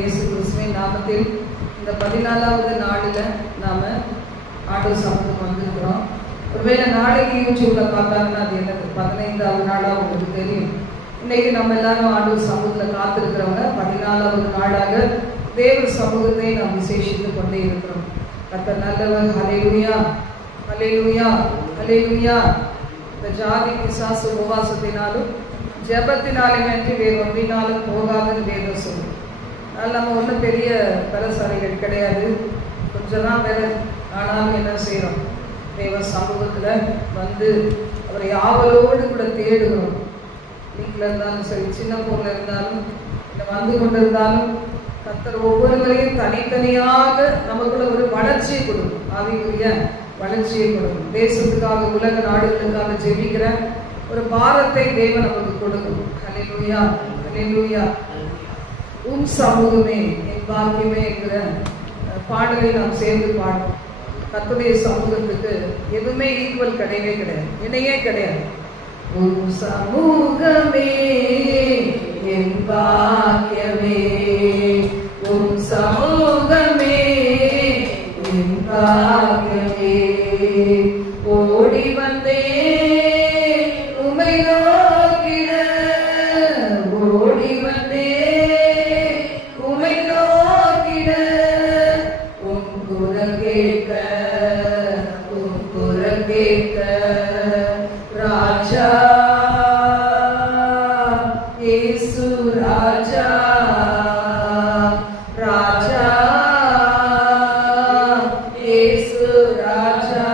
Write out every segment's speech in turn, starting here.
இயேசு கிறிஸ்துவின் நாமத்தில் இந்த 14வது நாளில் நாம் ஆண்டவர் சமூகத்துக்கு வந்திருக்கிறோம். ஒருவேளை நாளைக்கு யூடியூப்ல பார்த்தாங்கன்னா அது எனக்கு 15வது நாளாக உங்களுக்கு தெரியும். இன்னைக்கு நம்ம எல்லாரும் ஆண்டவர் சமூகத்தில் காத்திருக்கிறவங்க 14வது நாளாக தேவ சமூகத்தை நாம் விசேஷித்து கொண்டே இருக்கிறோம். கர்த்தர் நல்லவர். ஹல்லேலூயா, ஹல்லேலூயா, ஹல்லேலூயா. இந்த ஜாதி பிசாசு உபவாசத்தினாலும் ஜெபத்தினாலும் என்று வேறு ஒன்றினாலும் போகாதுன்னு வேதம் சொல்லும். அதனால் நம்ம ஒன்றும் பெரிய பலசாலிகள் கிடையாது, கொஞ்சம் தான் வேலை. ஆனாலும் என்ன செய்கிறோம்? தேவ சமூகத்தில் வந்து அவரை ஆவலோடு கூட தேடுகிறோம். வீட்டில் இருந்தாலும் சரி, சின்ன பொருள் இருந்தாலும் இல்லை வந்து கொண்டிருந்தாலும் கர்த்தர் ஒவ்வொருவரையும் தனித்தனியாக நமக்குள்ள ஒரு வளர்ச்சியை கொடுக்கும், ஆவிக்குரிய வளர்ச்சியை கொடுக்கும். தேசத்துக்காக உலக நாடுகளுக்காக ஜெபிக்கிற ஒரு பாரத்தை தேவன் நமக்கு கொடுக்கும். ஹல்லேலூயா, ஹல்லேலூயா. உம் சமூகமே என் பாக்கியமே என்கிற பாடலை நாம் சேர்ந்து பாடுவோம். கர்த்தருடைய சமூகத்துக்கு எதுவுமே ஈக்குவல் கிடையவே கிடையாது, இணையே கிடையாது. உம் சமூகமே என் பாக்கியமே, உம் சமூகமே என் பாக்கியமே. ஓடி வந்தே உம்மை நோக்கிட, ஓடி வந்தே உம்மை நோக்கிட. உம் குரல் கேட்க, உம் குரல் கேட்க ராஜா இயேசு ராஜா, ராஜா இயேசு ராஜா.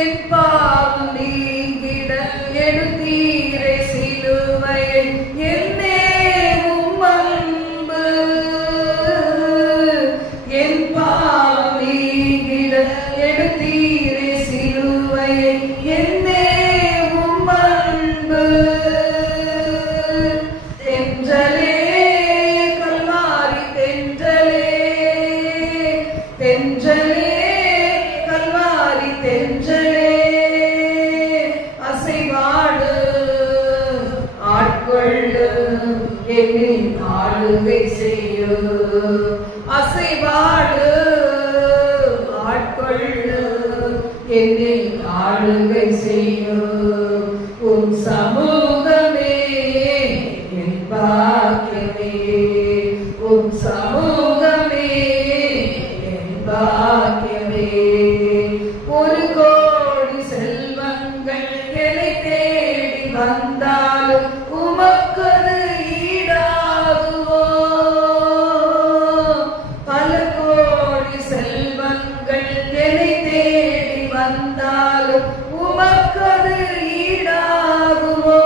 என் பாவம் நீங்கிட எடுத்தீரே சிலுவையை, என்னே உம் அன்பு. என் பாவம் நீங்கிட எடுத்தீரே சிலுவையை, என்னே உம் அன்பு. தென்றலே கல்வாரி தென்றலே, தென்றலே கல்வாரி தென்றலே. அசைவாடு ஆட்கொள்ளு, என்னில் ஆளுகை செய்யு. அசைவாடு ஆட்கொள்ளு, என்னில் ஆளுகை செய்யு. உம் சமூகமே என் பாக்கியமே, உம் சமூகமே என் பாக்கியமே. ஒரு கோடி செல்வங்கள் என்னை தேடி வந்தாலும் உமக்கது ஈடாகுவோ? பல கோடி செல்வங்கள் என்னை தேடி வந்தாலும் உமக்கது ஈடாகுவோ?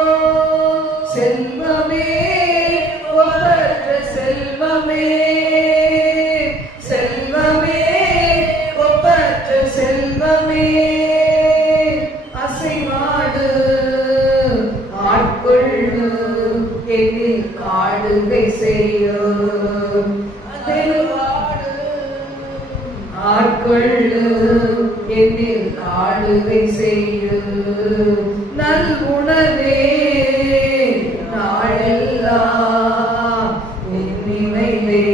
செல்வமே ஒப்பற்ற செல்வமே, செல்வமே ஒப்பற்ற செல்வமே. அசைவாடு ஆட்கொள்ளு, என்னில் ஆளுகை செய்யு. ஆட்கொள்ளு, என்னில் ஆளுகை செய்யு. நல் உணவே நாளெல்லாம் என் நினைவே,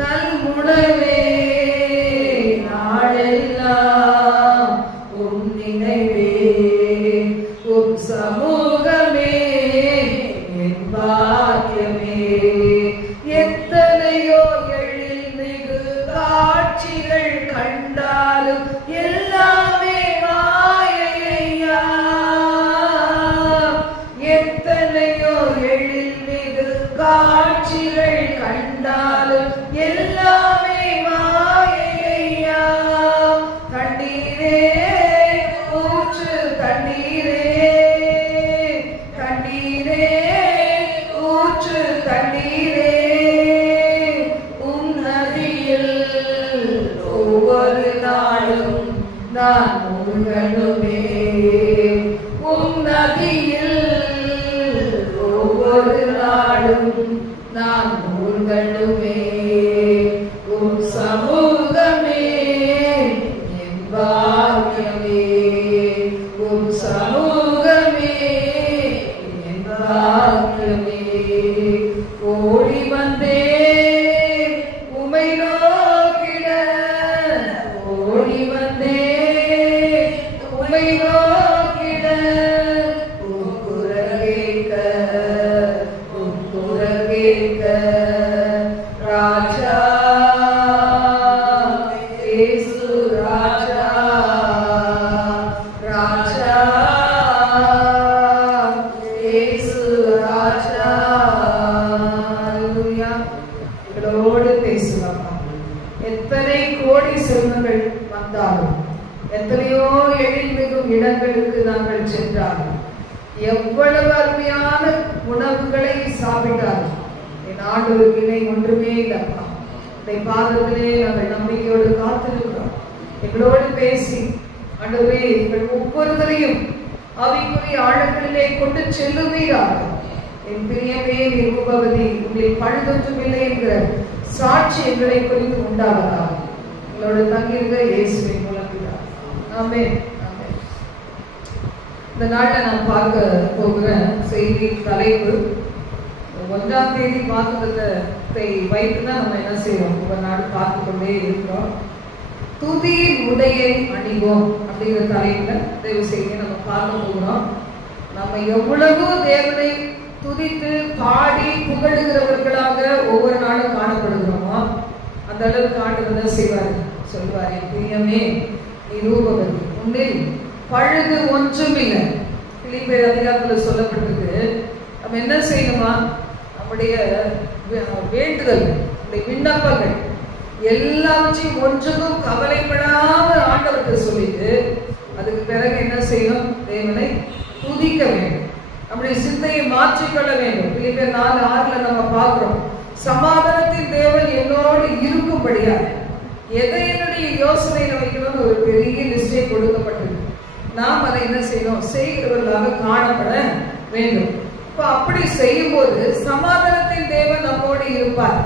நல் உணவே நாளெல்லாம் உன் நினைவே. உம் சமூகமே என் பாக்கியமே. எத்தனையோ எழில் மிகு காட்சிகள் கண்டாலும் எல்லாமே மாயையா. எத்தனையோ எழில் மிகு காட்சிகள் கண்டாலும் எல்லாமே மாயையா. கண்ணீரே ஊற்று தண்ணீரே, கண்ணீரே ஊற்று தண்ணீரே. உம் நதியில் ஒவ்வொரு நாளும் நான் மூழ்கணுமே, உம் நதியில் ஒவ்வொரு நாளும் நான் மூழ்கணுமே. உம் சமூகமே என் பாக்கியமே, உம் சமூகமே என் பாக்கியமே. ஓ ஏக ராஜா இயேசு ராஜா ராஜா இயேசு ராஜா. ஹல்லேலூயா. எங்களோடு பேசுவாங்க. எத்தனை கோடி செல்வங்கள் வந்தாலும், எத்தனையோ எழில் மிகும் இடங்களுக்கு நாங்கள் சென்றாலும், எவ்வளவு அருமையான உணவுகளை சாப்பிட்டாலும் என் ஆண்டவருக்கு இணை ஒன்றுமே இல்லப்பா. இந்த பாதத்திலே நாங்கள் நம்பிக்கையோடு காத்திருக்கிறோம். எங்களோடு பேசி ஆண்டவரே எங்கள் ஒவ்வொருவரையும் ஆவிக்குரிய ஆழங்களிலே கொண்டு செல்லுவீராக. என் பிரியமே நிருபவதி உங்களில் பழுதொன்றுமில்லை என்கிற சாட்சி எங்களை குறித்து உண்டாவதாக. எங்களோட தங்கியிருந்த இயேசுவின் மூலம்தான். ஆமென். ஆமென். இந்த நாளில் நாம் பார்க்க போகிற செய்தி தலைப்பு 1ஆம் தேதி வாக்குத்தத்தத்தை வைத்துதான் நம்ம என்ன செய்வோம், ஒவ்வொரு நாள் பார்த்து கொண்டே இருக்கிறோம். துதியின் உடையை அணிவோம் அப்படிங்கிற தலைப்புல தயவு செய்தி நம்ம பார்க்க போகிறோம். நம்ம எவ்வளவு தேவனை துதித்து பாடி புகழுகிறவர்களாக ஒவ்வொரு நாளும் காணப்படுகிறோமோ அந்த அளவுக்கு ஆண்டவர் செய்வார். சொல்வார், என் பிரியமே நீ ரூபவதி உன்னில் பழுது ஒன்றுமில்லை. பிலிப்பியர் அதிகாரத்தில் சொல்லப்பட்டிருக்கு. நம்ம என்ன செய்யணுமா, நம்முடைய வேண்டுதல், நம்முடைய விண்ணப்பங்கள் எல்லாவற்றையும் ஒன்றுக்கும் கவலைப்படாம ஆண்டவருக்கு சொல்லிட்டு அதுக்கு பிறகு என்ன செய்யணும், தேவனை துதிக்க வேண்டும். நம்முடைய சிந்தையை மாற்றிக்கொள்ள வேண்டும். பிலிப்பியர் 4:6 நம்ம பார்க்கிறோம், சமாதானத்தின் தேவன் என்னோடு இருக்கும்படியா எதை என்னுடைய யோசனையில வைக்கணும்னு ஒரு பெரிய லிஸ்டே கொடுக்கப்பட்டது. நாம் அதை என்ன செய்யணும், செய்கிறவர்களாக காணப்பட வேண்டும். இப்ப அப்படி செய்யும் போது சமாதானத்தின் தேவன் நம்மோடு இருப்பார்.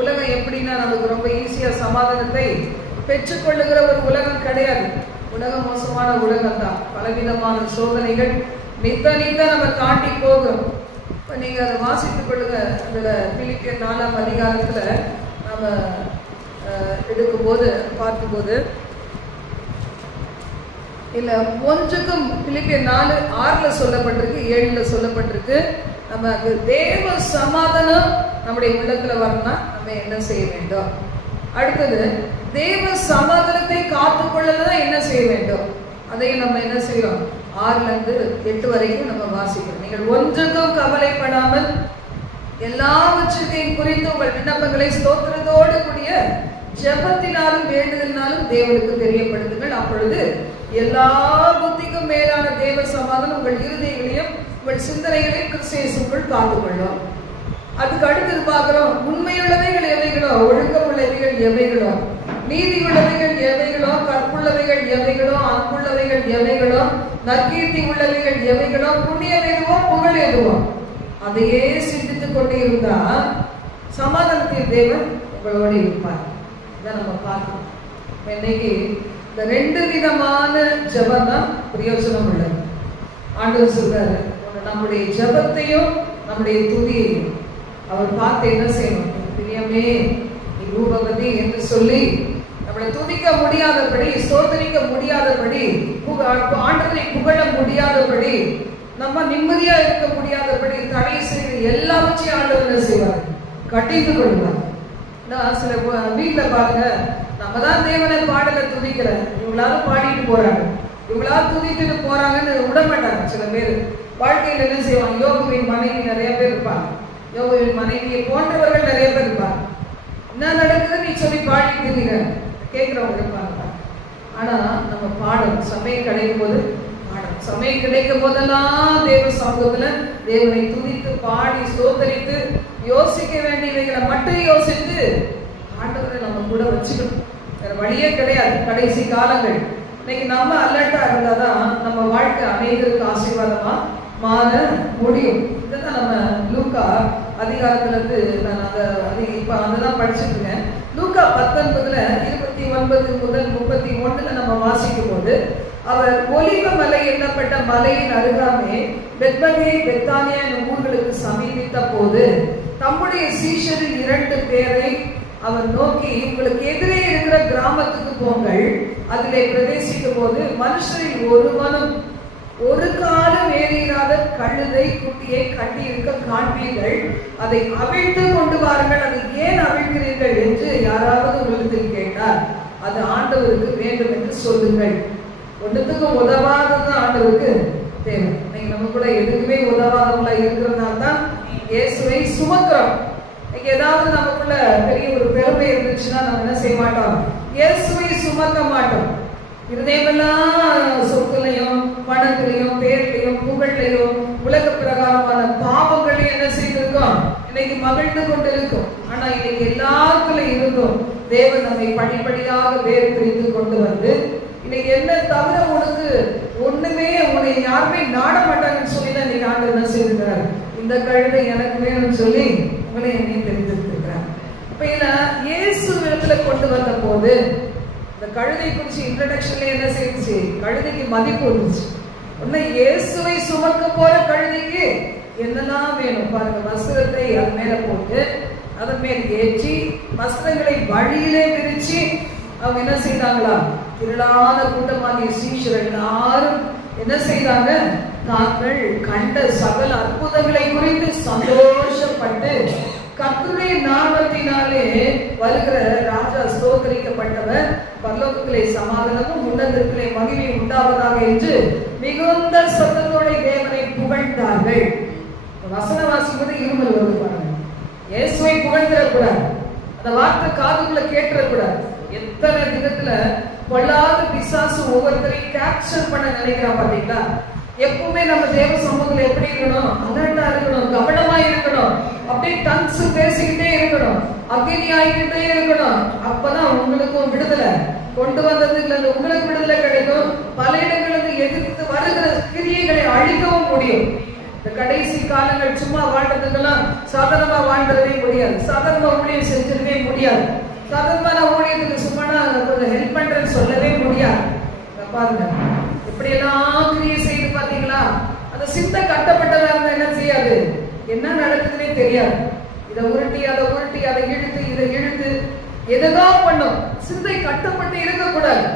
உலகம் எப்படின்னா நமக்கு ரொம்ப ஈஸியா சமாதானத்தை பெற்றுக்கொள்ளுகிற ஒரு உலகம் கிடையாது. உலகம் மோசமான உலகம் தான். பலவிதமான சோதனைகள் நித்த நம்ம தாண்டி போகும். இப்ப நீங்க அதை வாசித்துக் கொள்ளுங்க. அந்த பிலிப்பியர் 4ஆம் அதிகாரத்துல நம்ம எடுக்கும் போது பார்க்கும்போது இல்ல ஒன்றுக்கும் பிலிப்பியர் 4:6 சொல்லப்பட்டிருக்கு, 7 சொல்லப்பட்டிருக்கு. நமக்கு தேவ சமாதானம் நம்முடைய உள்ளத்துல வரணும்னா நம்ம என்ன செய்ய வேண்டும்? அடுத்தது தேவ சமாதானத்தை காத்துக்கொள்ளதான் என்ன செய்ய வேண்டும்? அதையும் நம்ம என்ன செய்யறோம், 6-8 வரைக்கும் நம்ம வாசிக்கிறோம். நீங்கள் ஒன்றுக்கும் கவலைப்படாமல் எல்லாவற்றையும் குறித்து உங்கள் விண்ணப்பங்களை ஸ்தோத்திரத்தோடு கூடிய ஜெபத்தினாலும் வேண்டுதலினாலும் தேவனுக்கு தெரியப்படுத்துங்கள். அப்பொழுது எல்லா புத்திக்கும் மேலான தேவ சமாதானம் உங்கள் இருதயங்களையும் உங்கள் சிந்தனைகளையும் கிறிஸ்துவுக்குள் காத்துக்கொள்ளும். அதுக்கு அடுத்தது பார்க்கிறோம், உண்மையுள்ளவைகள் எவைகளோ, ஒழுக்கம் உள்ளவைகள் எவைகளோ, நீதி உள்ளவைகள் எவைகளோ, கற்புள்ளவைகள் எவைகளோ, அன்புள்ளவைகள் எவைகளோ, நற்கீர்த்தி உள்ளவைகள் எவைகளோ, புண்ணியம் எதுவோ புகழ் எதுவோ அதையே சிந்தித்துக் கொண்டு இருந்தா சமாதானத்தின் தேவன் உங்களோடு இருப்பார். இதான் நம்ம பார்க்கணும். இன்னைக்கு இந்த 2 விதமான ஜெபம் தான் பிரயோஜனம் உள்ளது. ஆண்டவர் சொல்றாரு, நம்முடைய ஜெபத்தையும் நம்முடைய துதியையும் அவர் பார்த்து என்ன செய்யணும், பிரியமே நீ ரூபவதி என்று சொல்லி நம்மளை துதிக்க முடியாதபடி, சோதரிக்க முடியாதபடி, ஆண்டவரை புகழ முடியாதபடி, நம்ம நிம்மதியா இருக்க முடியாதபடி தடை செய்து எல்லாவற்றையும் ஆண்டவர் என்ன செய்வார், கட்டிந்து கொள்வார். சில வீட்டுல பாருங்க, நம்ம தான் தேவனை பாடல துதிக்கிற, இவங்களாவது பாடிட்டு போறாங்க, இவங்களாவது துதித்துட்டு போறாங்கன்னு விட மாட்டாங்க. சில பேர் வாழ்க்கையில் என்ன செய்வாங்க, யோகுவின் மனைவி நிறைய பேர் இருப்பாங்க, யோகுவின் மனைவியை போன்றவர்கள் நிறைய பேர் இருப்பாங்க. என்ன நடக்குதுன்னு நீ சொல்லி பாடிட்டு இருந்தீங்க கேட்கிறவங்க இருப்பாங்க. ஆனா நம்ம பாடணும், சமயம் கிடைக்கும் போது பாடணும். சமயம் கிடைக்கும் போதெல்லாம் தேவ சமூகத்துல தேவனை துதித்து பாடி ஸ்தோத்தரித்து யோசிக்க வேண்டியவைகளை மட்டும் யோசித்து ஆண்டவரை நம்ம கூட வச்சுக்கணும். வேற வழியே கிடையாது. கடைசி காலங்கள் இன்னைக்கு நம்ம அலர்ட்டா இருந்தாதான் நம்ம வாழ்க்கை அநேகருக்கு ஆசீர்வாதமா மாற முடியும். இதுதான் நம்ம லூக்கா அதிகாரத்துல இருந்து நான் இப்ப அதுதான் படிச்சுட்டு இருக்கேன். லூக்கா 19:29 முதல் 31 நம்ம வாசிக்கும் போது, அவர் ஒலிவ மலை எண்ணப்பட்ட மலையின் அருகாமே பெத்பகே பெத்தானியா என்னும் ஊர்களுக்கு சமீபித்த போது தம்முடைய சீஷரில் 2 பேரை அவர் நோக்கி, உங்களுக்கு எதிரே இருக்கிற கிராமத்துக்கு போங்கள், அதிலே பிரவேசிக்கும் போது மனுஷரில் ஒருவனும் ஒரு காலம் ஏறியிராத கழுதை குட்டியை கட்டி இருக்க காண்பீர்கள், அதை அவிழ்த்து கொண்டு வாருங்கள், அதை ஏன் அவிழ்க்கிறீர்கள் என்று யாராவது உங்களுக்கு கேட்டால் அது ஆண்டவருக்கு வேண்டும் என்று சொல்லுங்கள். ஒன்றுத்துக்கும் உதவாதது ஆண்டவருக்கு தேவை. நீங்க நம்ம கூட எதுக்குமே உதவாதவங்களா இருக்கிறதுனால தான் இயேசுவை சுமக்கிறோம். ஏதாவது நமக்குள்ள பெரிய ஒரு பெருமை இருந்துச்சுன்னா நம்ம என்ன செய்ய மாட்டோம், இயேசுவை சுமக்க மாட்டோம். இருதயமெல்லாம் சொத்துலையும் பணத்திலையும் பேர்லையும் புகழ்லையும் உலக பிரகாரமான பாவங்களையும் என்ன செய்திருக்கோம், இன்னைக்கு மகிழ்ந்து கொண்டிருக்கும். ஆனா இன்னைக்கு எல்லாத்துல இருந்தும் தேவன் நம்மை படிப்படியாக வேறு பிரித்து கொண்டு வந்து இன்னைக்கு என்ன தவிர உனக்கு ஒண்ணுமே, உன்னை யாருமே நாட மாட்டாங்கன்னு சொல்லிதான் இன்னைக்கு ஆண்டு என்ன செய்திருக்கிறார், இந்த கழுதை எனக்கு வேணும்னு சொல்லி உங்களை என்னையும் தெரிஞ்சிருக்கிறார். அப்ப இதுல இயேசு இடத்துல கொண்டு வந்த போது இந்த கழுதை குறிச்சு இன்ட்ரடக்ஷன்ல என்ன செய்யுச்சு, கழுதைக்கு மதிப்பு இருந்துச்சு. உடனே இயேசுவை சுமக்க போற கழுதைக்கு என்னெல்லாம் வேணும் பாருங்க. வஸ்திரத்தை அது மேல போட்டு அதன் மேல் ஏற்றி வஸ்திரங்களை வழியிலே விரிச்சு அவங்க என்ன செய்தாங்களா, திரளான கூட்டமாகிய சீஷர்கள் எல்லாரும் என்ன செய்தாங்க, தாங்கள் கண்ட சகல அற்புதங்களை குறித்து சந்தோஷப்பட்டு கர்த்தருடைய நாமத்தினாலே வருகிற ராஜா ஸ்தோத்திரிக்கப்பட்டவர், பரலோகத்திலே சமாதானமும் உன்னதத்திலே மகிமை உண்டாவதாக என்று மிகுந்த சத்தத்தோட தேவனை புகழ்ந்தார்கள். வசன வாசிப்பது இருமல் வருது பாருங்க. இயேசுவை புகழ்ந்திடக்கூடாது, அந்த வார்த்தை காதுக்குள்ள கேட்டுறக்கூடாது. எத்தனை விதத்துல பொல்லாத பிசாசு ஒவ்வொருத்தரையும் கேப்சர் பண்ண நினைக்கிறான் பாத்தீங்களா. எப்பவுமே நம்ம தேவ சமூகத்துல எப்படி இருக்கணும், அலர்ட்டா இருக்கணும், கவனமா இருக்கணும், அப்படியே டங்ஸ் பேசிக்கிட்டே இருக்கணும், அக்னி ஆகிக்கிட்டே இருக்கணும். அப்பதான் உங்களுக்கும் விடுதலை கொண்டு வந்தது இல்ல, உங்களுக்கு விடுதலை கிடைக்கும். பல இடங்களுக்கு எதிர்த்து வருகிற கிரியைகளை அழிக்கவும் முடியும். இந்த கடைசி காலங்கள் சும்மா வாழ்றதுக்கெல்லாம் சாதாரணமா வாழ்றதே முடியாது, சாதாரணமா ஊழியம் செஞ்சிடவே முடியாது, சாதாரணமான ஊழியத்துக்கு சும்மா கொஞ்சம் ஹெல்ப் பண்றேன்னு சொல்லவே முடியாது. பாருங்க எப்படி எல்லாம் கிரியை செய்து பாத்தீங்களா. அந்த சிந்தை கட்டப்பட்டதா இருந்தா என்ன செய்யாது, என்ன நடக்குதுன்னே தெரியாது. இதை உருட்டி அதை உருட்டி அதை இழுத்து இதை இழுத்து எதுதான் பண்ணும். சிந்தை கட்டப்பட்டு இருக்கக்கூடாது.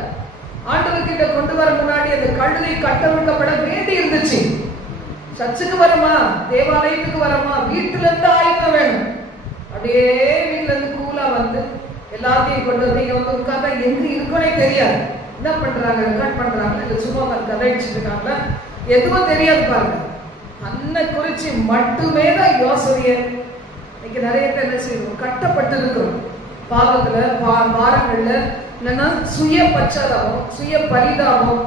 ஆண்டவர்கிட்ட கொண்டு வர முன்னாடி அந்த கழுதை கட்டவிழ்க்கப்பட வேண்டி இருந்துச்சு. சர்ச்சுக்கு வரமா, தேவாலயத்துக்கு வரமா, வீட்டுல இருந்து ஆயுதம் வேணும். அப்படியே வீட்டுல இருந்து கூலா வந்து எல்லாத்தையும் கொண்டு வந்து இங்க வந்து உட்கார்ந்தா எங்க இருக்கனே தெரியாது. என்ன பண்றாங்க, ரெக்கார்ட் பண்றாங்க இல்ல சும்மா கதை அடிச்சுட்டு இருக்காங்களா, எதுவும் தெரியாது பாருங்க. அன்னை குறிச்சு மட்டுமே தான் யோசனைய. இன்னைக்கு நிறைய பேர் என்ன செய்வோம், கட்டப்பட்டு இருக்கிறோம் பாவத்துல பாரங்கள்ல, இல்லைன்னா சுய பச்சாதாபம், சுய பரிதாபம்,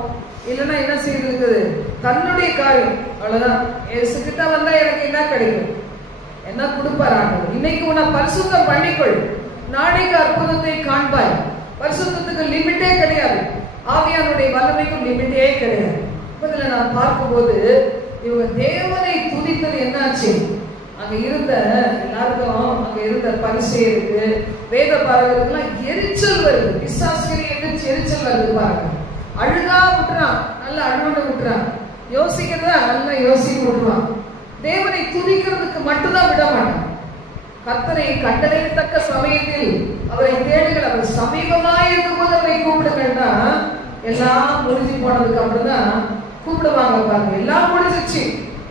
இல்லைன்னா என்ன செய்திருக்குது தன்னுடைய காரியம். அவ்வளவுதான். ஏசுகிட்ட வந்தா எனக்கு என்ன கிடைக்கும், என்ன கொடுப்பாராங்க. இன்னைக்கு உன்னை பரிசுத்தம் பண்ணிக்கொள், நாளைக்கு அற்புதத்தை காண்பாய். பரிசுத்தத்துக்கு லிமிட்டே கிடையாது, ஆவியானுடைய வல்லமைக்கும் லிமிட்டே கிடையாது. இதுல நான் பார்க்கும்போது இவங்க தேவனை துதித்தது என்னாச்சு, அங்க இருந்த எல்லாருக்கும், அங்க இருந்த பரிசேயருக்கு வேத பாரகருக்குலாம் எரிச்சல் வருது. பிசாசுகிரி என்று எரிச்சல் வருது பாருங்க. அழுதா விட்டுறான், நல்லா அழுவனை விட்டுறான், யோசிக்கிறதா நல்லா யோசிக்க விட்டுருவான். தேவனை துதிக்கிறதுக்கு மட்டும்தான் விட மாட்டான். கர்த்தரை கண்டறியத்தக்க சமயத்தில் அவரை தேடுகள், அவர் சமீபமாய் இருக்கும் போது அவரை கூப்பிடுங்கன்னா, எல்லாம் முடிஞ்சு போனதுக்கு அப்புறம் தான் கூப்பிடுவாங்க பாருங்க. எல்லாம் முடிஞ்சிச்சு,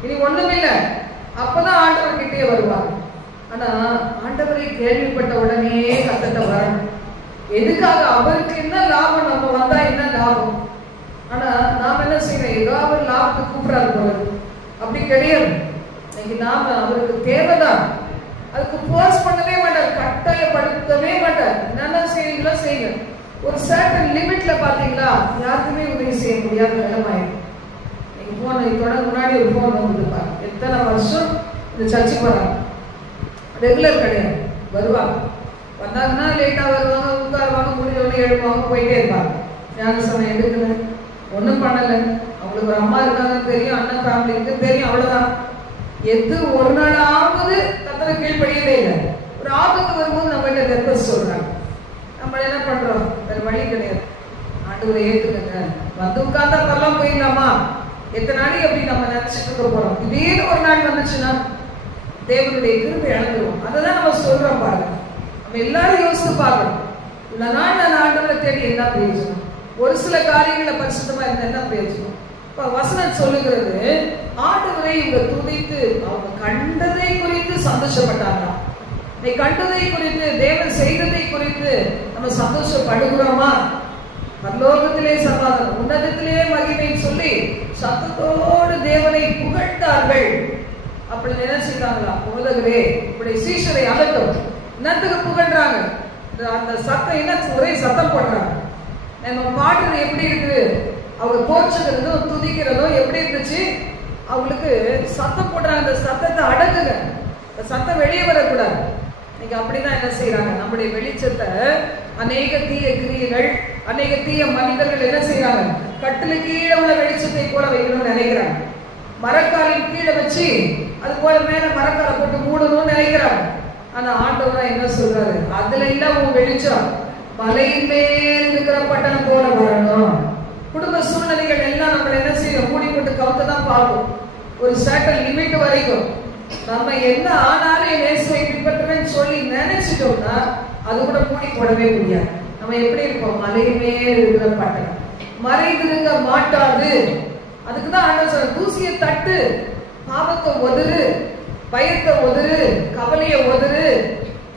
இனி ஒண்ணுமே இல்லை, அப்பதான் ஆண்டவர் கிட்டே வருவாங்க. ஆனா ஆண்டவரை கேள்விப்பட்ட உடனே கர்த்தர்ட்ட வரணும். எதுக்காக, அவருக்கு என்ன லாபம், நம்ம வந்தா என்ன லாபம். ஆனா நாம என்ன செய்யணும், ஏதோ அவர் லாபத்துக்கு கூப்பிடாது போல, அப்படி கிடையாது. இன்னைக்கு நாம அவருக்கு தேவைதான், அதுக்கு போர்ஸ் பண்ணவே மாட்டார், கட்டாயப்படுத்தவே மாட்டார். என்னென்ன செய்வீங்களோ செய்யுங்க. ஒரு சர்டன் லிமிட்ல பாத்தீங்களா யாருக்குமே உதவி செய்ய முடியாத நிலைமாயிடும். நீங்க போன இதோட முன்னாடி ஒரு போன் வந்துருப்பாரு, எத்தனை வருஷம் இந்த சர்ச்சுக்கு வராங்க, ரெகுலர் கிடையாது, வருவாங்க. வந்தாங்கன்னா லேட்டா வருவாங்க, உட்காருவாங்க, முடிஞ்சவொடனே எழுப்பாங்க, போயிட்டே இருப்பாங்க. ஞான சமயம் எடுக்கல, ஒன்றும் பண்ணலை. அவங்களுக்கு ஒரு அம்மா இருக்காங்கன்னு தெரியும், அண்ணன் ஃபேமிலி இருக்கு தெரியும், அவ்வளவுதான். எது ஒரு நாளாவது கர்த்தரை கீழ்ப்படியவே இல்லை. ஒரு ஆபத்து வரும்போது நம்ம கிட்ட ரெக்வஸ்ட் சொல்றாங்க, நம்ம என்ன பண்றோம், வேற வழி கிடையாது, ஆண்டவரை ஏத்துக்கங்க, வந்து உட்கார்ந்தா பரலாம் போயிடலாமா, எத்தனை நாளைக்கு அப்படி நம்ம நினைச்சிட்டு இருக்க போறோம். திடீர்னு ஒரு நாள் வந்துச்சுன்னா தேவனுடைய கிருபை இழந்துருவோம். அதைதான் நம்ம சொல்றோம் பாருங்க. நம்ம எல்லாரும் யோசித்து பார்க்கணும், இந்த நாள் நான் ஆண்டவரை தேடி என்ன பிரயோஜனம், ஒரு சில காரியங்களை பரிசுத்தமா இருந்தா என்ன பிரயோஜனம். வசனம் சொல்லுகிறது, ஆண்டவரை இவங்க துதித்து அவங்க கண்டதை குறித்து சந்தோஷப்பட்டாங்களா? நீ கண்டதை குறித்து, தேவன் செய்ததை குறித்து நம்ம சந்தோஷப்படுகிறோமா? பரலோகத்திலே சமாதானம், உன்னதத்திலே மகிமை சொல்லி சத்தத்தோடு தேவனை புகழ்ந்தார்கள். அப்படி நினைச்சுட்டாங்களா? போதகரே இப்படி சீஷரை அகட்டும், என்னத்துக்கு புகழ்றாங்க? அந்த சத்தம் என்ன, ஒரே சத்தம் போடுறாங்க. நம்ம பாடுறது எப்படி இருக்குது? அவங்க போற்றுகிறதும் துதிக்கிறதும் எப்படி இருந்துச்சு? அவங்களுக்கு சத்தம் போடுறாங்க. அந்த சத்தத்தை அடக்குங்க, அந்த சத்தம் வெளியே வரக்கூடாது. நீங்க அப்படிதான் என்ன செய்யறாங்க? நம்முடைய வெளிச்சத்தை அநேக தீய கிரியைகள், அநேக தீய மனிதர்கள் என்ன செய்யறாங்க? கட்டில கீழே உள்ள வெளிச்சத்தை போல வைக்கணும்னு நினைக்கிறாங்க. மரக்காலின் கீழே வச்சு அது போல மேல மரக்காலை போட்டு மூடணும்னு நினைக்கிறாங்க. ஆனா ஆண்டவர் என்ன சொல்றாரு? அதுல இல்ல உன் வெளிச்சம், மலையின் மேல் இருக்கிற பட்டணம் போல வரணும். குடும்ப சூழ்நிலைகள் எல்லாம் நம்மள என்ன செய்யணும்? மூடி போட்டு கவுத்ததான் பார்க்கும். ஒரு சர்டன் லிமிட் வரைக்கும் நம்ம என்ன ஆனாலும் இயேசுவை பின்பற்றுவேன்னு சொல்லி நினைச்சிட்டோம்னா அது கூட மூடி போடவே முடியாது. நம்ம எப்படி இருப்போம்? மலையின் மேல் இருக்கிற பட்டணம், மறைந்திருக்க மாட்டாது. அதுக்குதான் ஆண்டவர் சொல்ற, தூசியை தட்டு, பாவத்தை ஒதுரு, பயத்தை ஒதுரு, கவலையை ஒதுரு,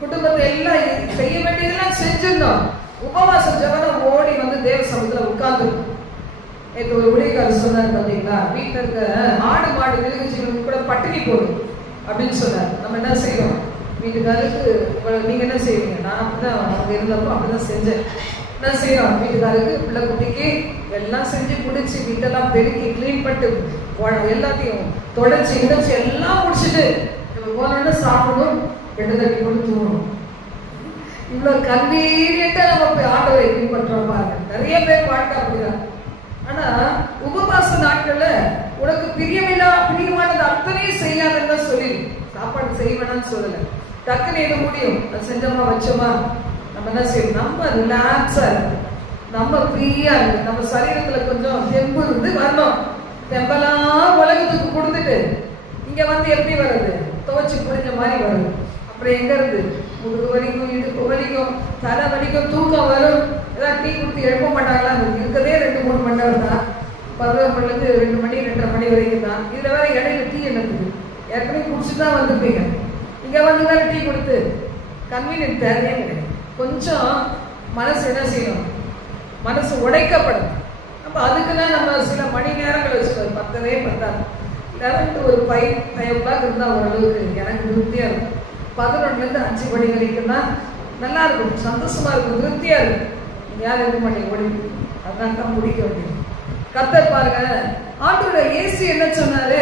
குடும்பத்தை எல்லாம் செய்ய வேண்டியதெல்லாம் செஞ்சிருந்தோம். உபவாசம் ஜெபம் ஓடி வந்து தேவ சமூகத்துல உட்கார்ந்து ஒரு ஊழியக்காரர் சொன்னார் பாத்தீங்களா, வீட்டுல இருக்க ஆடு மாடு விலங்குகளுக்கு கூட பட்டினி போடும் அப்படின்னு சொன்னார். நம்ம என்ன செய்யறோம்? வீட்டுக்காருக்கு நீங்க என்ன செய்வீங்க? நான் அப்படிதான் அவங்க இருந்தப்போ அப்படிதான் செஞ்சேன். என்ன செய்யறோம்? வீட்டுக்காருக்கு பிள்ளை குட்டிக்கு எல்லாம் செஞ்சு முடிச்சு வீட்டெல்லாம் பெருக்கி கிளீன் பண்ணிட்டு எல்லாத்தையும் தொடச்சி இணைச்சி எல்லாம் முடிச்சுட்டு போனோன்னு சாப்பிடணும், ரெண்டு தட்டி போட்டு தூங்கணும். இவ்வளவு கன்வீனியன்ட்டா நம்ம போய் ஆண்டவரை பின்பற்றோம் பாருங்க. நிறைய பேர் வாழ்க்கை அப்படிதான். ஆனா உபவாச நாட்கள்ல உனக்கு பிரியமானது அத்தனையும் செய்யாதுன்னு சொல்லி சாப்பாடு செய்ய வேணாம்னு சொல்லல. டக்குன்னு எது முடியும் அது செஞ்சோமா வச்சோமா. நம்ம என்ன செய்யணும்? நம்ம ரிலாக்ஸா இருக்கு, நம்ம ஃப்ரீயா இருக்கு, நம்ம சரீரத்துல கொஞ்சம் தெம்பு இருந்து வரணும். தெம்பெல்லாம் உலகத்துக்கு கொடுத்துட்டு இங்க வந்து எப்படி வருது? துவச்சு புரிஞ்ச மாதிரி வருது. அப்புறம் எங்க இருந்து முதுகு வலிக்கும், இடுப்பு வலிக்கும், தலை வலிக்கும், தூக்கம் வரும். ஏதாவது டீ குடித்து எழுப்ப மாட்டாங்களா? இருக்கதே 2-3 மணி நேரம் தான். 11 மணிலேருந்து 2 மணி 2:30 மணி வரைக்கும் தான். இதுல வேற இடையில டீ என்னது? ஏற்கனவே குடிச்சுதான் வந்துருப்பீங்க. இங்க வந்து வேற டீ கொடுத்து கன்வீனியன்ட் தேவையே கிடையாது. கொஞ்சம் மனசு என்ன செய்யணும்? மனசு உடைக்கப்படும். அப்ப அதுக்கெல்லாம் நம்ம சில மணி நேரங்கள் வச்சுக்கணும். 10 பத்தாது. 11 to 5 o'clock இருந்தா ஓரளவுக்கு எனக்கு திருப்தியா இருக்கும். 11லேருந்து 5 மணி வரைக்கும் தான் நல்லா இருக்கும், சந்தோஷமா இருக்கும், திருப்தியா இருக்கும். யாரும் இருக்க மாட்டேங்க ஓடி. அதான் தான் முடிக்க வேண்டியது. கர்த்தர் பாருங்க, ஆண்டவருடைய இயேசு என்ன சொன்னாரு?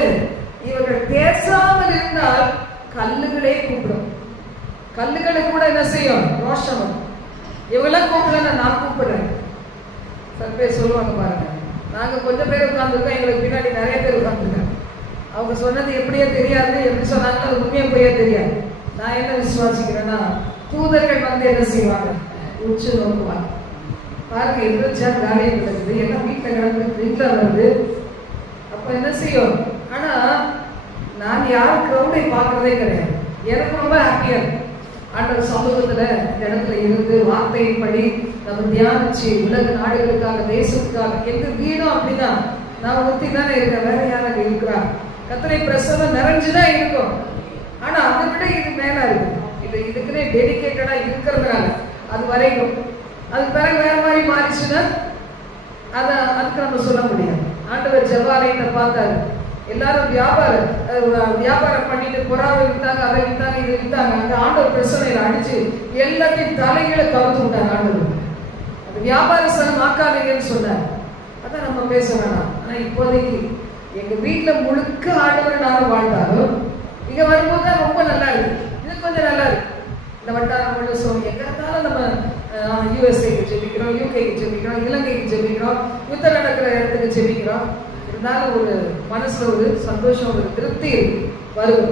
இவர்கள் பேசாமல் இருந்தால் கல்லுகளே கூப்பிடும். கல்லுகளை கூட என்ன செய்யும்? ரோஷம் வரும். இவங்களாம் கூப்பிடல, நான் கூப்பிடுறேன். சில பேர் சொல்லுவாங்க பாருங்க, நாங்க கொஞ்சம் பேர் உட்கார்ந்துருக்கோம், எங்களுக்கு பின்னாடி நிறைய பேர் உட்கார்ந்துருக்காங்க. அவங்க சொன்னது எப்படியே தெரியாது, எப்படி சொன்னாங்க அது உண்மையை போயே தெரியாது. நான் என்ன விசுவாசிக்கிறேன்னா, தூதர்கள் வந்து என்ன செய்வாங்க? உச்சு நோக்குவாங்க. பாருங்க, எதிர்ச்சா காலையில் கிடக்குது, எல்லாம் வீட்டில் கிடக்குது, வீட்டில் வருது. அப்ப என்ன செய்யும்? ஆனா நான் யாரும் கிரௌடை பார்க்கறதே கிடையாது. எனக்கு ரொம்ப ஹாப்பியா இருக்கு. ஆண்டவர் சமூகத்துல இந்த இடத்துல இருந்து வார்த்தையின்படி நம்ம தியானிச்சு உலக நாடுகளுக்காக, தேசத்துக்காக, எந்த வீடும் அப்படிதான். நான் ஒருத்தி தானே இருக்கேன், வேற யாராக இருக்கிறார்? கர்த்தரை பிரசவம் நிறைஞ்சுதான் இருக்கும். ஆனா அதை விட இது மேல இருக்கு. இதுக்குன்னே டெடிகேட்டடா இருக்கிறதுனால அது வரைக்கும். அது பிறகு வேற மாதிரி மாறிச்சுன்னா அதுக்கு நம்ம சொல்ல முடியாது. ஆண்டவர் ஜெபாலயத்தை பார்த்தாரு. எல்லாரும் வியாபாரம் பண்ணிட்டு புறாவை வித்தாங்க, அதை வித்தாங்க, இதை வித்தாங்க. அந்த ஆண்டவர் பிரச்சனையில அடிச்சு எல்லாத்தையும் தலைகளை கவுத்து விட்டாங்க. ஆண்டவர் அது வியாபார ஸ்தலம் ஆக்காதீங்கன்னு சொன்னார். அதான் நம்ம பேச வேணாம். ஆனா இப்போதைக்கு எங்க வீட்டுல முழுக்க ஆண்டவர் நானும் வாழ்ந்தாலும் இங்க வரும்போது தான் ரொம்ப நல்லா இருக்கு. இது கொஞ்சம் நல்லா இருக்கு. இந்த வட்டாரம் முழுசும் எங்க இருந்தாலும் நம்ம யூஎஸ்ஏக்கு ஜெபிக்கிறோம், யூகேக்கு ஜெபிக்கிறோம், இலங்கைக்கு ஜெபிக்கிறோம், யுத்தம் நடக்கிற இடத்துக்கு ஜெபிக்கிறோம். இருந்தாலும் ஒரு மனசுல ஒரு சந்தோஷம், ஒரு திருப்தி வரும்.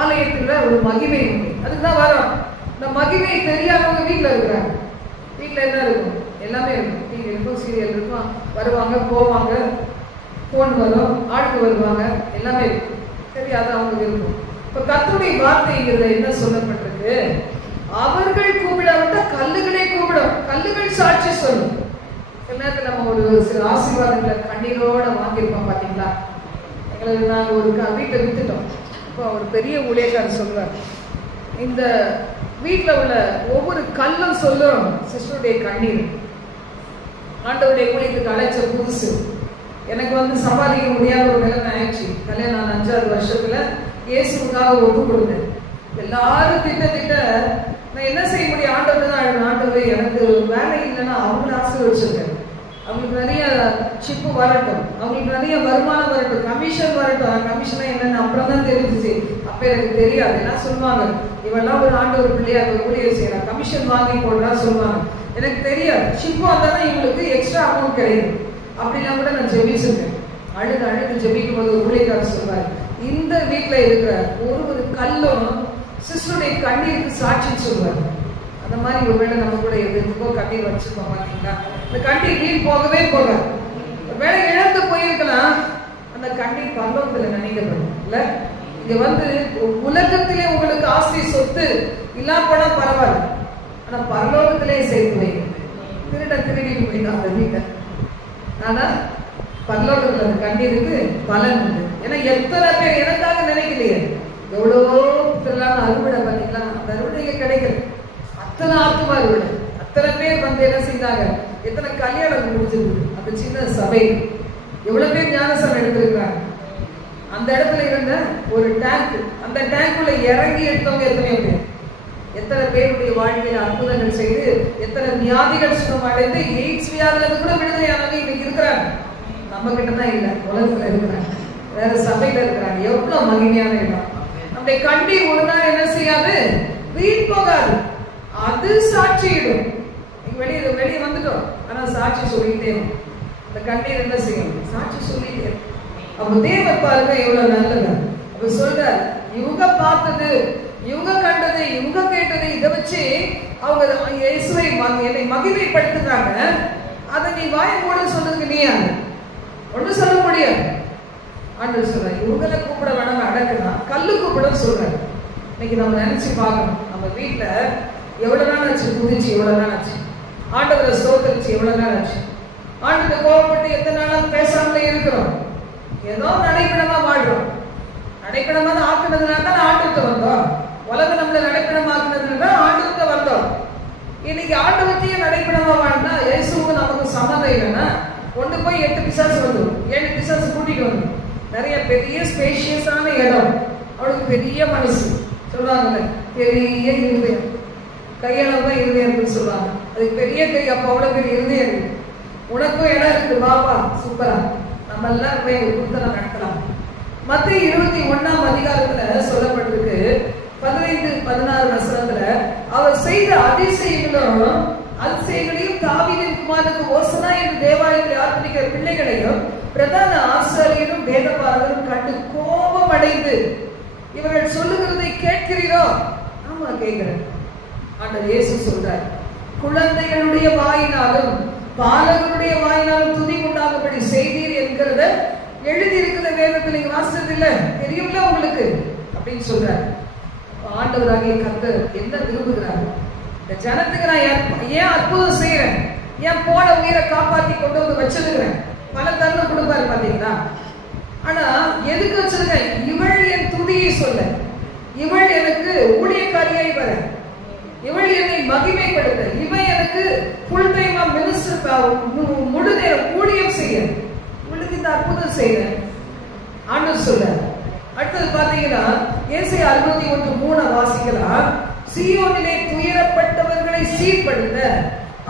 ஆலயத்துல ஒரு மகிமை உண்டு, அதுக்குதான் வரும். இந்த மகிமை தெரியாதவங்க வீட்டுல இருக்கிறாங்க. வீட்டுல என்ன இருக்கும்? எல்லாமே இருக்கும். டிவி இருக்கும், சீரியல் இருக்கும், வருவாங்க போவாங்க, போன் வரும், ஆட்கள் வருவாங்க, எல்லாமே இருக்கும். தெரியாது அவங்க இருக்கும். இப்ப கர்த்தருடைய வார்த்தைங்கிறத என்ன சொல்லப்பட்டிருக்கு? அவர்கள் கூப்பிடாவிட்டா கல்லுகளே கூப்பிடும், கல்லுகள் சாட்சி சொல்லும். சில நேரத்தில் நம்ம ஒரு சில ஆசீர்வாதங்களை கண்ணீரோட வாங்கியிருப்போம். பார்த்தீங்களா, எங்களுக்கு நாங்கள் ஒரு வீட்டை வித்துட்டோம். இப்போ ஒரு பெரிய ஊழியக்காரர் சொல்லுவார், இந்த வீட்டில் உள்ள ஒவ்வொரு கல்லும் சொல்லும் சிஸ்டருடைய கண்ணீர். ஆண்டவருடைய ஊழியத்துக்கு அழைச்ச புதுசு எனக்கு சம்பாதிக்க முடியாத ஒரு நிலைமை ஆயிடுச்சு. கல்யாணம் 5வது வருஷத்துல இயேசுக்காக ஒப்பு கொடுத்தேன். எல்லாரும் திட்ட நான் என்ன செய்ய முடியும், ஆண்டவர் தான். ஆண்டவர் எனக்கு வேலை இல்லைன்னா அவங்கள ஆசீர்வதிச்சிருக்கேன். அவங்களுக்கு நிறைய ஷிப்பு வரட்டும், அவங்களுக்கு நிறைய வருமானம் வரட்டும், கமிஷன் வரட்டும். கமிஷனா என்னன்னு அப்புறம் தான் தெரிஞ்சிச்சு. அப்ப எனக்கு தெரியாது. எல்லாம் சொல்லுவாங்க, இவெல்லாம் ஒரு ஆண்டவர் பிள்ளையா ஊழியர் செய்யலாம், கமிஷன் வாங்கி போடுறா சொல்லுவாங்க. எனக்கு தெரியாது. ஷிப்பு வந்தாதான் இவங்களுக்கு எக்ஸ்ட்ரா அமௌண்ட் கிடைக்கும். அப்படின்னா கூட நான் ஜெபிச்சிருக்கேன். அழுது ஜெபிக்கும் போது ஒரு ஊழியக்காரர் சொல்வார், இந்த வீட்டுல இருக்கிற ஒரு கல்லும் சிஸ்டருடைய கண்ணீருக்கு சாட்சின்னு சொல்லுவார். அந்த மாதிரி ஒருவேளை நம்ம கூட எதுக்கோ கண்ணீர் வச்சிருக்கோம். பார்த்தீங்கன்னா இந்த கண்ணீர் வீண் போகவே போகாது. ஒருவேளை இழந்து போயிருக்கலாம், அந்த கண்ணீர் பரலோகத்துல நினைக்கப்படும் இல்ல. இங்க உலகத்திலே உங்களுக்கு ஆசை சொத்து இல்லாம போனா பரவாயில்ல, ஆனா பரலோகத்திலே சேர்த்து வைங்க. திருடிட்டு போயிட்டா அந்த வீட்டை, ஆனா பரலோகத்துல அந்த கண்ணீருக்கு பலன் உண்டு. ஏன்னா எத்தனை பேர் எனக்காக நினைக்கலையே, எவ்வளவோ திருவிழான அறுவடை பார்த்தீங்களா, அந்த அறுவடையே கிடைக்கல. அத்தனை ஆத்மா அறுவடை, அத்தனை பேர் என்ன செய்தாங்க, எத்தனை கல்யாணம் முடிஞ்சிருக்கு அந்த சின்ன சபை. எவ்வளவு பேர் ஞானஸ்தானம் எடுத்திருக்கிறாங்க. அந்த இடத்துல இருந்த ஒரு டேங்க், அந்த டேங்க்குள்ள இறங்கி எடுத்தவங்க எத்தனையோ பேர். எத்தனை பேருடைய வாழ்க்கையில அற்புதங்கள் செய்து, எத்தனை வியாதிகள் சுகமடைந்து, எய்ட்ஸ் வியாதில கூட விடுதலையானவங்க இன்னைக்கு இருக்கிறாங்க. நம்ம கிட்ட தான் இல்ல, உலகத்துல இருக்கிறாங்க, வேற சபையில இருக்கிறாங்க. எவ்வளவு மகிமையான இடம். நம்முடைய கண்ணீர் ஒரு நாள் என்ன செய்யாது, வீண் போகாது, அது சாட்சியிடும். வெளியே வந்துட்டோம், ஆனா சாட்சி சொல்லிட்டே அந்த கண்ணீர் என்ன செய்யும், சாட்சி சொல்லிட்டே. அப்ப தேவன் பாருங்க எவ்வளவு நல்லவர். அப்ப சொல்றாரு, இவங்க பார்த்தது, இவங்க கண்டது, இவங்க கேட்டது, இதை வச்சு அவங்க இயேசுவை என்னை மகிமைப்படுத்துறாங்க. அதை நீ வாய மூட சொல்றதுக்கு நீ யாரு, ஒன்னும் சொல்ல முடியாது. ஆண்டவர் சொல்ற, இவங்களை கூப்பிட வேணாம், அடக்கலாம், கல்லு கூப்பிட சொல்றாரு. இன்னைக்கு நம்ம நினைச்சு பார்க்கணும், நம்ம வீட்டுல எவ்வளவு நாள் ஆச்சு குதிச்சு, எவ்வளவு நாள் ஆச்சு ஆண்டவரை சோதரிச்சு, எவ்வளவு நாள் ஆச்சு ஆண்டவரை கோவப்பட்டு எத்தனை நாளும் பேசாமலே இருக்கிறோம். ஏதோ நடைபெறமா வாழ்றோம். நடைபெறமா ஆக்குனதுனால தான் ஆண்டவர்கிட்ட வந்தோம். உலகம் நம்மள நடைபெறமா ஆக்குனதுனால ஆண்டவர்கிட்ட வந்தோம். இன்னைக்கு ஆண்டவர்த்தையே நடைபெறமா வாழ்ந்தா இயேசுக்கு நமக்கு சம்மதம் இல்லைன்னா கொண்டு போய் 8 பிசாசு வந்துடும், 7 பிசாசு கூட்டிட்டு வந்துடும். நிறைய பெரிய ஸ்பேஷியஸான இடம், அவளுக்கு பெரிய மனசு சொல்லுவாங்கல்ல, பெரிய இருதயம், கையளவு தான் இருதயம் சொல்லுவாங்க. அதுக்கு பெரிய கை, அப்ப அவ்வளவு பெரிய இருதயம் இருக்கு. உனக்கும் இடம் இருக்கு, பாபா சூப்பரா, நம்ம எல்லாம் போய் கொடுத்தலாம் நடத்தலாம். மத்திய 21ஆம் அதிகாரத்துல சொல்லப்பட்டிருக்கு, 15-16 வசனத்துல, அவர் செய்த அதிசயங்களையும் தாவீதின் குமாரனுக்கு ஓசனா என்று தேவாலயத்தில் ஆர்ப்பரிக்கிற பிள்ளைகளையும் பிரதான ஆசாரியரும் வேதபாரகரும் கண்டு கோபம் அடைந்து, இவர்கள் சொல்லுகிறதை கேட்கிறீரோ? ஆமா கேட்கிறேன். ஆண்டவர் இயேசு சொல்றார், குழந்தைகளுடைய வாயினாலும் பாலகருடைய வாயினாலும் துதி உண்டாகும்படி செய்தீர் என்கிறத எழுதியிருக்கிற வேதத்தில் நீங்க வாசிச்சது இல்ல, தெரியும்ல உங்களுக்கு அப்படின்னு சொல்றாரு. ஆண்டவராகிய கர்த்தர் என்ன விரும்புகிறார், இந்த ஜனத்துக்கு நான் ஏன் அற்புதம் செய்யறேன், ஏன் போன உயிரை காப்பாத்தி கொண்டு வந்து வச்சிருக்கிறேன், பல தருணம் கொடுப்பாரு பாத்தீங்களா. ஆனா எதுக்கு வச்சிருக்கேன், இவள் என் துதியை சொல்ல, இவள் எனக்கு ஊழியக்காரியாய் வர, இவள் என்னை மகிமைப்படுத்த, இவன் எனக்கு ஃபுல் டைமா மினிஸ்டர் முழு நேரம் ஊழியம் செய்ய, இவளுக்கு இந்த அற்புதம் செய்ய ஆண்டவர் சொல்ல. அடுத்தது பாத்தீங்கன்னா ஏசாயா 61:3 வாசிக்கலாம். சீயோனிலே துயரப்பட்டவர்களை சீர்படுத்த,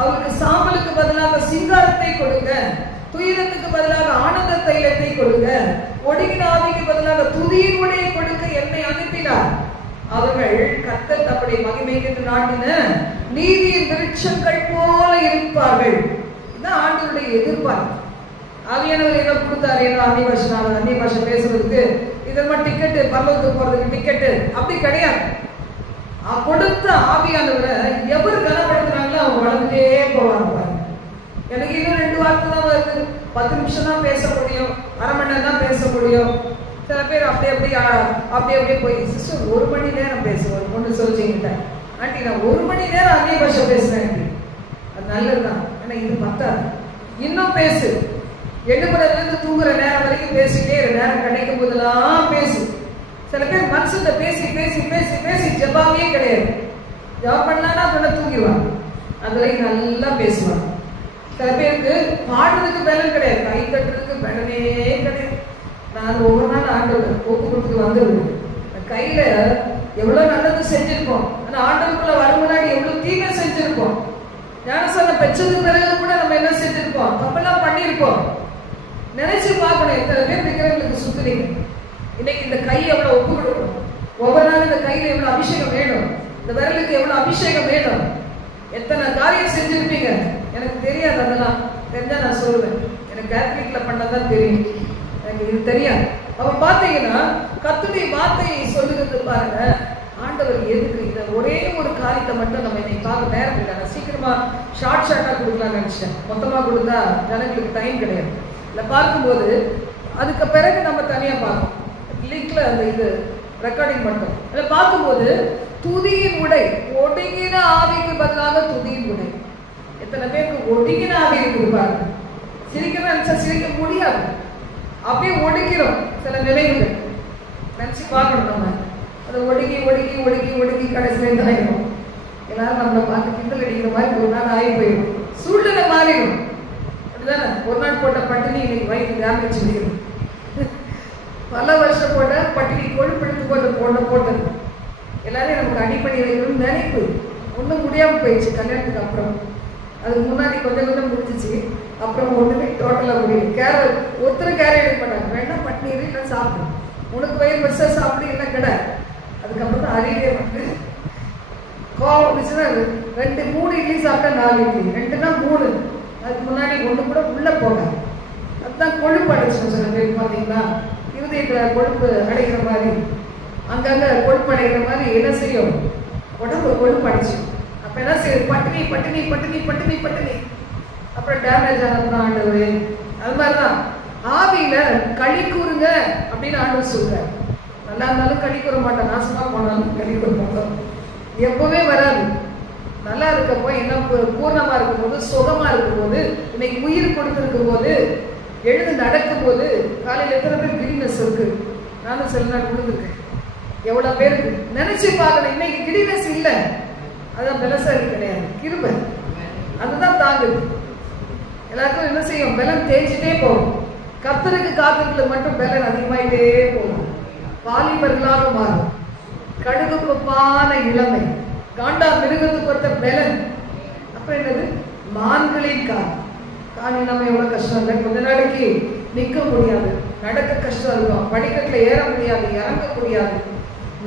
அவருக்கு சாம்பலுக்கு பதிலாக சிங்காரத்தை கொடுங்க, துயரத்துக்கு பதிலாக ஆனந்த தைலத்தை கொடுங்க, ஒடுங்கின ஆவிக்கு பதிலாக துதியின் உடையை கொடுக்க என்னை அனுப்பினார். அவர்கள் கர்த்தர் தம்முடைய மகிமைக்கு நாட்டின நீதியின் விருட்சங்கள் போல இருப்பார்கள். இதுதான் ஆண்டவருடைய எதிர்பார்ப்பு. ஆவியானவர் ஏதோ கொடுத்தாரு, ஏதோ அந்நிய பாஷை பேசுறதுக்கு, இதெல்லாம் டிக்கெட்டு, பரலோகத்துக்கு போறதுக்கு டிக்கெட்டு, அப்படி கிடையாது. கொடுத்த ஆவியானவரை எவர் கனப்படுத்துறாங்களோ அவங்க வளர்ந்துட்டே போவாங்க. எனக்கு இன்னும் 2 வார்த்தை தான் வருது, 10 நிமிஷம் தான் பேச முடியும், அரை மணி நேரம் தான் பேச முடியும். சில பேர் அப்படியே போய், சிஸ்டர் 1 மணி நேரம் பேசுவோம், ஒன்று சொல்லிக்கிட்ட ஆண்டி நான் 1 மணி நேரம் அந்நிய பாஷை பேசுறேன், அது நல்லதுதான், ஆனா இது பத்தாது, இன்னும் பேசு. எழுப்புறதுல இருந்து தூங்குற நேரம் வரைக்கும் பேசிட்டே நேரம் கிடைக்கும் போதெல்லாம் பேசு. சில பேர் மனசுல பேசி பேசி பேசி பேசி ஜபாவே கிடையாது. ஜபம் பண்ணலான்னா அதோட தூங்கிடுவாங்க. அதுல நல்லா பேசுவாங்க. சில பேருக்கு பாடுறதுக்கு பலன் கிடையாது, கை தட்டுறதுக்கு பலனே கிடையாது. நான் ஒவ்வொரு நாள் ஆண்டவர் ஒப்பு கொடுத்துட்டு வந்துடுவேன். கையில எவ்வளவு நல்லது செஞ்சிருப்போம், ஆனா ஆண்டவருக்குள்ள வரும் முன்னாடி எவ்வளவு தீமை செஞ்சிருப்போம். ஞானஸ்நானம் பெற்றது பிறகு கூட நம்ம என்ன செஞ்சிருப்போம், தப்பெல்லாம் பண்ணிருப்போம். நினைச்சு பார்க்கணும். எத்தனை பேர் இருக்கிறவங்களுக்கு சுத்துறீங்க. இன்னைக்கு இந்த கை எவ்வளவு ஒப்பு கொடுக்கணும். ஒவ்வொரு நாள் இந்த கையில எவ்வளவு அபிஷேகம் வேணும், இந்த விரலுக்கு எவ்வளவு அபிஷேகம் வேணும். எத்தனை காரியம் செஞ்சிருப்பீங்க. எனக்கு தெரியாது, அதெல்லாம் தெரிஞ்சா நான் சொல்லுவேன். எனக்கு கேத்தலிக்ல பண்ணதான் தெரியும், எனக்கு இது தெரியாது. அப்ப பாத்தீங்கன்னா கர்த்தருடைய வார்த்தையை சொல்லுகிறது பாருங்க. ஆண்டவர் எதுக்கு இந்த ஒரே ஒரு காரியத்தை மட்டும் நம்ம இன்னைக்கு பார்க்க நேரம் இல்லை. நான் சீக்கிரமா ஷார்ட்டா கொடுக்கலாம்னு நினைச்சேன். மொத்தமா கொடுத்தா ஜனங்களுக்கு டைம் கிடையாது. இல்லை பார்க்கும்போது அதுக்கு பிறகு நம்ம தனியா பார்ப்போம். லிங்க்ல அந்த இது ரெக்கார்டிங் மட்டும் அதில் பார்க்கும்போது துதியின் உடை, ஒடுங்கின ஆவிக்கு பதிலாக துதியின் உடை. எத்தனை பேருக்கு ஒடுங்கின ஆவி இருக்குது பாருங்க. சிரிக்கணும் நினைச்சா சிரிக்க முடியாது, அப்படியே ஒடுக்கிறோம். சில நிலைகள் நினைச்சு பார்க்கணும். நம்ம அதை ஒடுங்கி ஒடுங்கி ஒடுங்கி ஒடுங்கி கடைசியில இதாயிடும். எல்லாரும் நம்மளை பார்த்து கிண்டல் அடிக்கிற மாதிரி ஒரு நாள் ஆகி போயிடும். சூழ்நிலை மாறிடும். அப்படிதானே? ஒரு நாள் போட்ட பட்டினி இன்னைக்கு வயிற்று டேமேஜ் செய்யணும். பல வருஷம் போட்ட பட்டினி கொழுப்பெடுத்து போட்டது எல்லாரையும் நமக்கு அடிப்படை வைக்கணும்னு நினைப்பு ஒன்றும் முடியாமல் போயிடுச்சு. கல்யாணத்துக்கு அப்புறம் அதுக்கு முன்னாடி கொஞ்சம் கொஞ்சம் முடிஞ்சிச்சு. அப்புறம் ஒன்றுமே டோட்டலாக முடியும். ஒருத்தர் கேரே எடுக்க மாட்டாங்க. வேண்டாம் பட்டினி இல்லை சாப்பிடும், உனக்கு வயிறு பெருசாக சாப்பிடு என்ன கடை. அதுக்கப்புறம் தான் அறிவே வந்து கோவம் வந்துச்சுன்னா 2-3 இட்லி சாப்பிட்டா 4 இட்லி, 2னா 3. அதுக்கு முன்னாடி ஒன்று கூட உள்ள போகாது. அதுதான் கொழுப்பு அடைச்சு. சில பேர் பார்த்தீங்கன்னா இருதயத்தில் கொழுப்பு அடைகிற மாதிரி, அங்கங்க கொழுப்பு அடைகிற மாதிரி என்ன செய்யும், உடம்பு கொழுப்பு அடைச்சு. அப்ப என்ன செய்யும், பட்டினி பட்டினி பட்டினி பட்டினி பட்டினி. அப்புறம் டேமேஜ் ஆனதுதான் ஆண்டவர். அது மாதிரிதான் ஆவியில களி கூறுங்க அப்படின்னு ஆண்டவர் சொல்றாரு. நல்லா இருந்தாலும் களி கூற மாட்டோம், நாசமா போனாலும் களி கூற மாட்டோம். எப்பவே வராது. நல்லா இருக்கப்போ என்ன பூர்ணமா இருக்கும் போது, சுகமா இருக்கும் போது, இன்னைக்கு உயிர் கொடுத்திருக்கும் போது, எழுந்து நடக்கும் போது, காலையில் எத்தனை பேர் கிரீனஸ் இருக்கு. நானும் சில நாள் விழுந்துருக்கேன். எவ்வளவு பேருக்கு நினைச்சு பார்க்கணும். இன்னைக்கு கிரீனஸ் இல்லை, அதான் பலசாலி கிடையாது, கிருபை அதுதான் தாங்குது. எல்லாருக்கும் என்ன செய்யும், பலம் தேய்ச்சிட்டே போகும். கர்த்தருக்கு காத்துக்களுக்கு மட்டும் பலன் அதிகமாயிட்டே போகும். வாலிபர்களாக மாறும். கடுகு கொப்பான இளமை, காண்டா மிருகத்துக்கு ஒத்த பலன். அப்ப என்னது, மான்களின் காணி நம்ம எவ்வளவு கஷ்டம் இல்லை. கொஞ்ச நாளைக்கு நிற்க முடியாது, நடக்க கஷ்டம் இருக்கும், படிக்கட்டுல ஏற முடியாது, இறங்க முடியாது.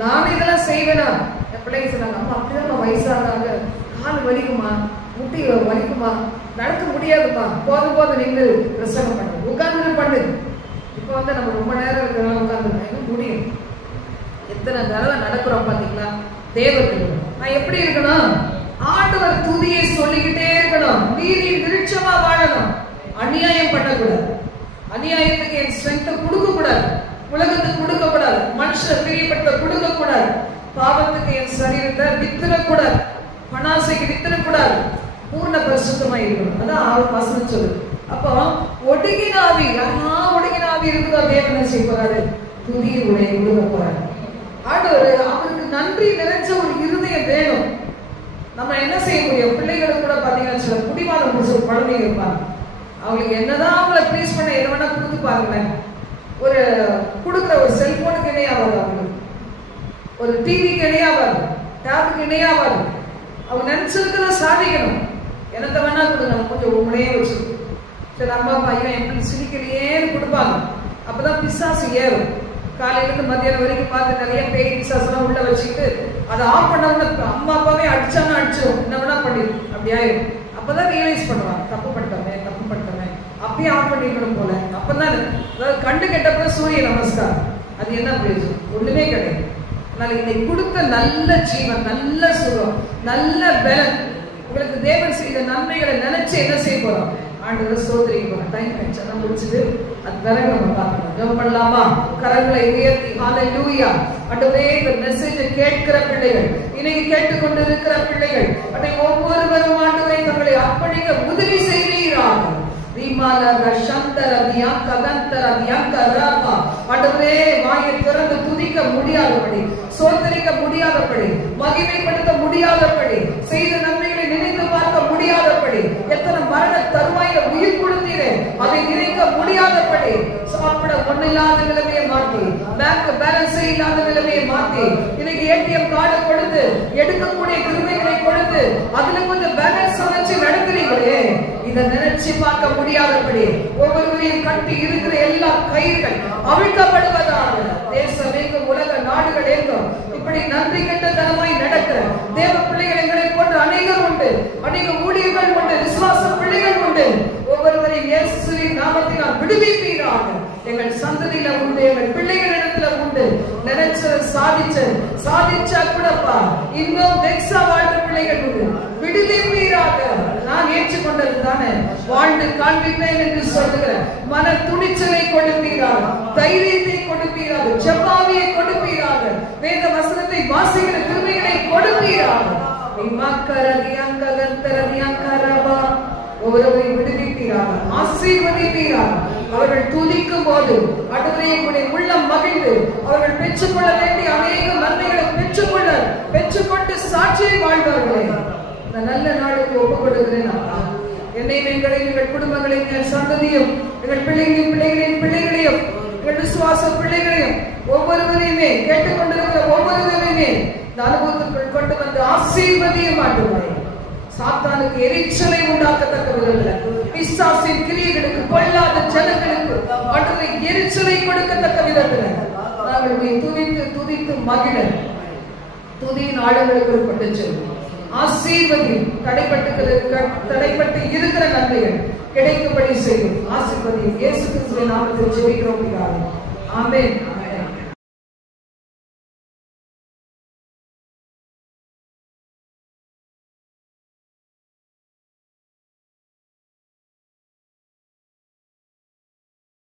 நான் இதெல்லாம் செய்வேனா, என் பிள்ளைங்க சொன்னாங்க, அம்மா அப்படிதான் வயசானாங்க, கால் வலிக்குமா, முட்டி வலிக்குமா, நடக்க முடியாதுமா, போதும் போதும் நின்று பிரசங்கம் பண்ணு, உட்கார்ந்து பண்ணு. இப்ப வந்து நம்ம ரொம்ப நேரம் இருக்கிறனால உட்கார்ந்து முடியும். எத்தனை தடவை நடக்கிறோம் பாத்தீங்களா. தேவர்கள் நான் எப்படி இருக்கணும், ஆண்டவர் துதியை சொல்லிக்கிட்டே இருக்கணும். நீதியின் விருட்சமா வாழணும். அநியாயம் பண்ணக்கூடாது. அநியாயத்துக்கு என் ஸ்ட்ரென்த்தை கொடுக்க கூடாது, உலகத்துக்கு கொடுக்க கூடாது, மனுஷன் பிரியப்பட்ட கொடுக்க கூடாது, பாவத்துக்கு என் சரீரத்தை வித்துறக்கூடாது, பணாசைக்கு வித்துறக்கூடாது, பூர்ண பரிசுத்தமா இருக்கணும். அதான் 6 வசனம் சொல்லுது. அப்போ ஒடுங்கின ஆவி, யாரெல்லாம் ஒடுங்கின ஆவி இருக்குதோ தேவன் என்ன செய்ய போறாரு, துதியை உடைய கொடுக்க போறாரு. ஆண்டவர் அவருக்கு நன்றி நிறைஞ்ச ஒரு இருதயம் வேணும். நம்ம என்ன செய்ய முடியும், பிள்ளைகளுக்கு கூட பாத்தீங்கன்னா சில குடிவாதம் முடிச்ச குழந்தைங்க இருப்பாங்க. அவங்களுக்கு என்னதான் அவங்களை ப்ளீஸ் பண்ண என்ன வேணா கொடுத்து பாருங்களேன். ஒரு கொடுக்குற ஒரு செல்போனுக்கு இணையாவாது, அவங்களுக்கு ஒரு டிவிக்கு இணையாவாது, டேபுக்கு இணையாவாது. அவங்க நினைச்சிருக்கிறத சாதிக்கணும். என்னத்தை வேணா கொடுங்க, கொஞ்சம் உண்மையே வச்சு சரி அம்மா பையன் எப்படி சிரிக்கலையேன்னு கொடுப்பாங்க. அப்பதான் பிசாசு ஏறும். காலையில இருந்து மத்தியானம் வரைக்கும் பார்த்து நிறைய பேய் பிசாசெல்லாம் உள்ள வச்சுக்கிட்டு அதை ஆஃப் பண்ண அம்மா அப்பாவே அடிச்சாலும் அடிச்சிடும், என்ன வேணா பண்ணிடும், அப்படி ஆயிடும். அப்பதான் ரியலைஸ் பண்ணுவாங்க, தப்பு பண்ணிட்டோமே, அப்பயே ஆஃப் பண்ணிக்கணும் போல. அப்பதான் அதாவது கண்டு கெட்டப்பறம் சூரிய நமஸ்காரம், அது என்ன பிரயோஜனம், ஒண்ணுமே கிடையாது. அதனால இன்னைக்கு கொடுத்த நல்ல ஜீவன், நல்ல சுகம், நல்ல பலன், உங்களுக்கு தேவன் செய்த நன்மைகளை நினைச்சு என்ன செய்ய போறோம், ஆண்டவர் சோதரிக்க போறோம். டைம் ஆயிடுச்சு, முடிச்சுட்டு அது பிறகு நம்ம பார்க்கலாம். ஜெபம் பண்ணலாமா? கரங்களை உயர்த்தி ஹல்லேலூயா. ஆண்டவரே, இந்த மெசேஜை கேட்கிற பிள்ளைகள், இன்னைக்கு கேட்டுக்கொண்டு இருக்கிற பிள்ளைகள், அதை ஒவ்வொருவரும் ஆண்டவரை தங்களை அர்ப்பணிக்க உதவி செய்வீராக. ஆண்டவரே, வாயை திறந்து துதிக்க முடியாதபடி, சோதரிக்க முடியாதபடி, மகிமைப்படுத்த முடியாதபடி, செய்த நன்மைகளை நினைத்து பார்க்க முடியாதபடி, எத்தனை மரண தருவாயில உயிர் கொடுத்தீரே அதை நினைக்க முடியாதபடி, சாப்பிட ஒன்னில்லாத நிலைமையை மாற்றி, பேங்க் பேலன்ஸ் இல்லாத நிலைமையை மாற்றி, இன்னைக்கு ஏடிஎம் கார்டு கொடுத்து எடுக்கக்கூடிய கிருபைகளை கொடுத்து அதுல கொஞ்சம் பேலன்ஸ் வச்சு நடக்கிறீங்களே, இதை நினைச்சு பார்க்க முடியாதபடி ஒவ்வொருவரையும் கட்டி இருக்கிற எல்லா கயிறுகள் அவிழ்க்கப்படுவதாக. தேசம் எங்கும், உலக நாடுகள் எங்கும் இப்படி நன்றி கெட்ட தனமாய் நடக்கிற தேவ பிள்ளைகள் எங்களை போன்ற அநேகர் உண்டு, அநேக ஊழியர்கள் உண்டு, விசுவாச பிள்ளைகள் உண்டு. ஒவ்வொருவரையும் இயேசுவின் நாமத்தினால் விடுவிப்பீராக. எங்கள் சந்ததியில உண்டு, எங்கள் பிள்ளைகள் இடத்துல உண்டு. நினைச்ச சாதிச்சா கூடப்பா இன்னும் வெக்ஸா வாழ்ற பிள்ளைகள் உண்டு. விடுவிப்பீராக. நான் ஏற்றுக்கொண்டது தானே வாழ்ந்து காண்பிப்பேன் என்று சொல்லுகிற மன துணிச்சலை கொடுப்பீராக, தைரியத்தை கொடுப்பீராக, ஜெபாவியை கொடுப்பீராக, வேத வசனத்தை வாசிக்கிற கிருபைகளை கொடுப்பீராக. ஒவ்வொருவரையும் விடுவிப்பீராக, ஆசீர்வதிப்பீராக. அவர்கள் துதிக்கும் போது ஆண்டவரே, உம்முடைய உள்ளம் மகிழ்ந்து அவர்கள் பெற்றுக்கொள்ள வேண்டிய அநேக நன்மைகளை பெற்றுக்கொண்டு சாட்சியை வாழ்வார்களே. இந்த நல்ல நாளுக்கு ஒப்புக் கொடுக்கிறேன். என்னையும் எங்களையும் எங்கள் குடும்பங்களையும் எங்கள் சந்ததியும் எங்கள் பிள்ளைகளையும் எங்கள் விசுவாச பிள்ளைகளையும் ஒவ்வொருவரையுமே கேட்டுக்கொண்டிருக்கிற ஒவ்வொருவரையுமே இந்த அனுபவத்துக்குள் கொண்டு வந்து ஆசீர்வதிய மாட்டுவாய். சாத்தானுக்கு எரிச்சலை உண்டாக்கத்தக்க விதத்தில், பிசாசின் கிரியைகளுக்கு, பொல்லாத ஜனங்களுக்கு ஆண்டவரே எரிச்சலை கொடுக்கத்தக்க விதத்தில் நாங்கள் துதித்து மகிழ துதியின் ஆழங்களுக்கு கொண்டு செல்வோம். ஆசீர்வதியும். தடைப்பட்டு இருக்கிற நன்மைகள் கிடைக்கும்படி செய்யும். ஆசீர்வதியும். இயேசு கிறிஸ்துவின் நாமத்தில் ஜெபிக்கிறோம். ஆமென்.